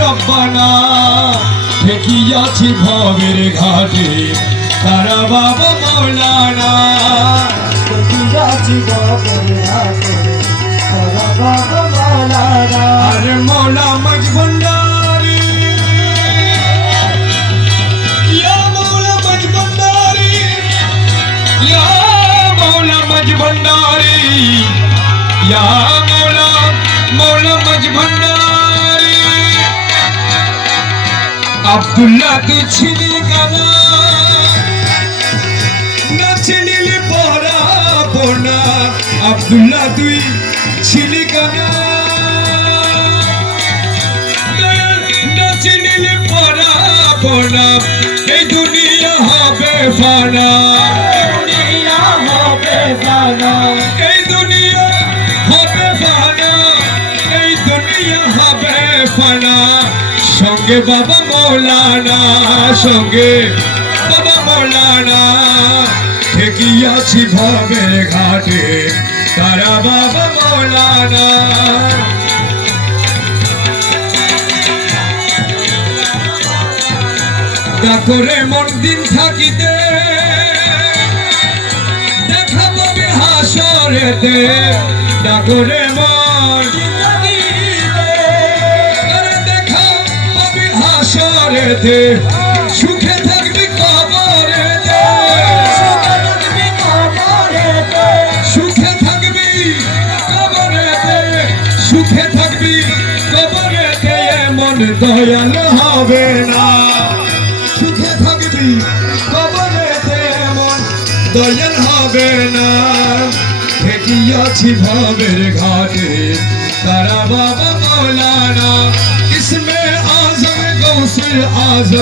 রব্বানা ঠেকিয়াছি ভবের ঘাটে তারা বাবা মৌলানা ঠেকিয়াছি ভবের ঘাটে তারা বাবা মৌলানা আরে মৌলা মজ ভন্ডারি ইয়া মৌলা মজ ভন্ডারি ইয়া মৌলা মজ ভন্ডারি ইয়া মৌলা মৌলা মজ ভন্ডারি আব্দুল্লাহ তুই ছিলি গানা না ছিলি পরাবো না আব্দুল্লাহ তুই ছিলি গানা না ছিলি পরাবো না এই দুনিয়া হবে ফানা দুনিয়া হবে ফানা এই দুনিয়া হবে ফানা এই দুনিয়া হবে ফানা সঙ্গে বাবা মৌলানা সঙ্গে বাবা মৌলানা ঠেকিয়াছি ভবের ঘাটে তারা বাবা মৌলানা ডাকরে মন দিন থাকিতে দেখা পাবে হাসরেতে ডাকরে মন দেখা পাবে হাসরেতে সুখে থাকবি কবরেতে সুখে থাকবি কবরেতে সুখে থাকবি কবরেতে এমন দয়াল হবে না সুখে থাকবি কবরেতে এমন দয়াল হবে না ঠেকিয়াছি ভবের ঘাটে তারা বাবা মৌলানা ইসমে আজম গৌসে আজম